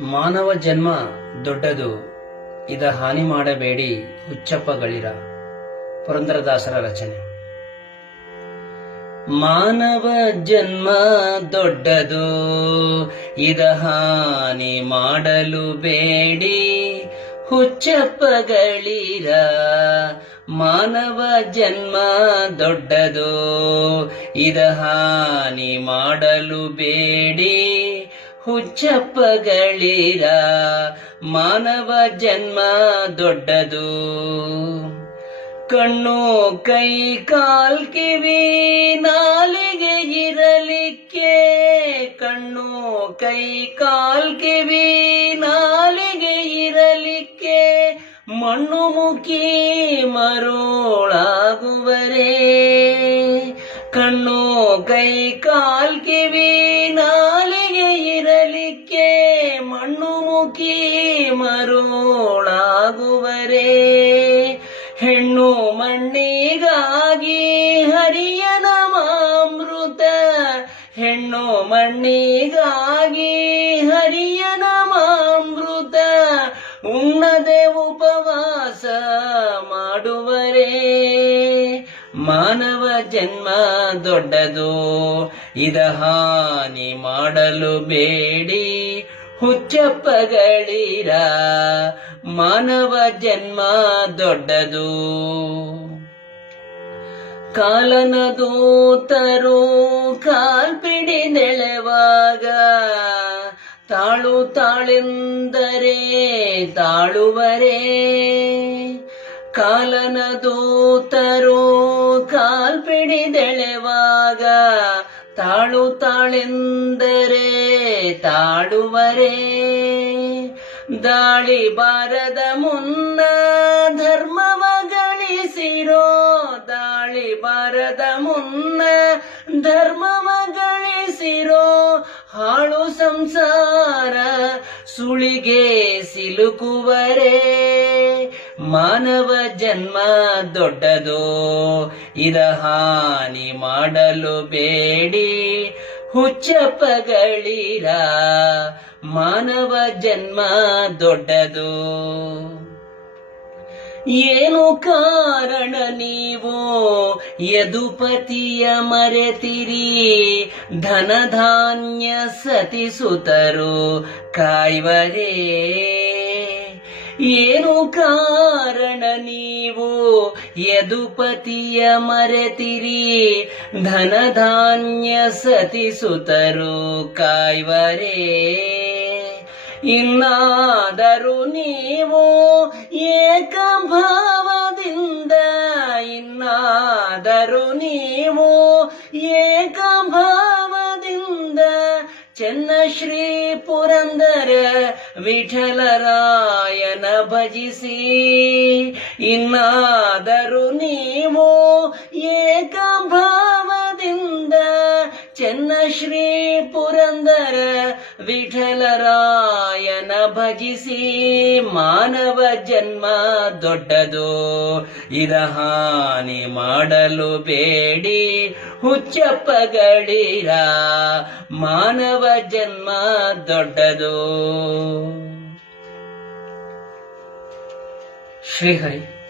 ಮಾನವ ಜನ್ಮ ದೊಡ್ಡದು. ಇದ ಹಾನಿ ಮಾಡಬೇಡಿ, ಹುಚ್ಚಪ್ಪಗಳಿರ. ಪುರಂದರದಾಸರ ರಚನೆ. ಮಾನವ ಜನ್ಮ ದೊಡ್ಡದು. ಇದ ಹಾನಿ ಮಾಡಲು ಬೇಡಿ, ಹುಚ್ಚಪ್ಪಗಳಿರ. ಮಾನವ ಜನ್ಮ ದೊಡ್ಡದು. ಇದ ಹಾನಿ ಮಾಡಲು ಬೇಡಿ ಹುಚ್ಚಪ್ಪಗಳಿರ? ಮಾನವ ಜನ್ಮ ದೊಡ್ಡದು. ಕಣ್ಣು, ಕೈ, ಕಾಲ್, ಕಿವಿ, ನಾಲಿಗೆ ಇರಲಿಕ್ಕೆ. ಕಣ್ಣು, ಕೈ, ಕಾಲ್, ಕಿವಿ, ನಾಲಿಗೆ ಇರಲಿಕ್ಕೆ. ಮಣ್ಣು ಮುಖಿ ಮರೋಳಾಗುವರೇ. ಕಣ್ಣು, ಕೈ, ಕಾಲ್, ಕಿವಿ ಮುಖಿ ಮರುಳಾಗುವರೆ. ಹೆಣ್ಣು ಮಣ್ಣಿಗಾಗಿ ಹರಿಯನ ಮಾಮೃತ ಹೆಣ್ಣು ಮಣ್ಣಿಗಾಗಿ ಹರಿಯನ ಮಾಮೃತ ಉಣ್ಣದೆ ಉಪವಾಸ ಮಾಡುವರೇ. ಮಾನವ ಜನ್ಮ ದೊಡ್ಡದು, ಇದ ಹಾನಿ ಮಾಡಲು ಬೇಡಿ. ಹುಚ್ಚಪ್ಪಗಳಿರ ಮಾನವ ಜನ್ಮ ದೊಡ್ಡದು. ಕಾಲನ ದೂತರು ಕಾಲ್ಪಿಡಿದೆಳೆವಾಗ ತಾಳು ತಾಳೆಂದರೆ ತಾಳುವರೇ. ಕಾಲನ ದೂತರು ಕಾಲ್ಪಿಡಿದೆಳೆವಾಗ ತಾಳು ತಾಳೆಂದರೆ ತಾಡುವರೆ ದಾಳಿ ಬಾರದ ಮುನ್ನ ಧರ್ಮವ ಗಳಿಸಿರೋ ದಾಳಿ ಬಾರದ ಮುನ್ನ ಧರ್ಮವ ಗಳಿಸಿರೋ ಹಾಳು ಸಂಸಾರ ಸುಳಿಗೆ ಸಿಲುಕುವರೇ. ಮಾನವ ಜನ್ಮ ದೊಡ್ಡದು, ಇದ ಹಾನಿ ಮಾಡಲು ಬೇಡಿ. ಹುಚ್ಚಪ್ಪಗಳಿರ ಮಾನವ ಜನ್ಮ ದೊಡ್ಡದು. ಏನು ಕಾರಣ ನೀವು? ಯದುಪತಿಯ ಮರೆತಿರಿ, ಧನಧಾನ್ಯ ಸತಿಸುತರು ಕಾಯ್ವರೇ. ಏನು ಕಾರಣ ನೀವು? ಯದುಪತಿಯ ಮರೆತಿರಿ ಧನಧಾನ್ಯ ಸತಿಸುತರು ಕಾಯ್ವರೇ. ಇನ್ನಾದರೂ ನೀವು ಏಕಭಾವದಿಂದ ಇನ್ನಾದರೂ ನೀವು ಏಕಭಾವ ಶ್ರೀ ಪುರಂದರ ವಿಠಲರಾಯನ ಭಜಿಸಿ ಇನ್ನಾದರೂ ನೀವು ಏಕಭಾವದಿಂದ ಚೆನ್ನ ಶ್ರೀ ಪುರಂದರ ವಿಠಲರಾಯನ ಭಜಿಸಿ ಮಾನವ ಜನ್ಮ ದೊಡ್ಡದು ಇರಹಾನಿ ಮಾಡಲು ಬೇಡಿ ಹುಚ್ಚಪ್ಪಗಳಿರ ಮಾನವ ಜನ್ಮ ದೊಡ್ಡದು. ಶ್ರೀಹರಿ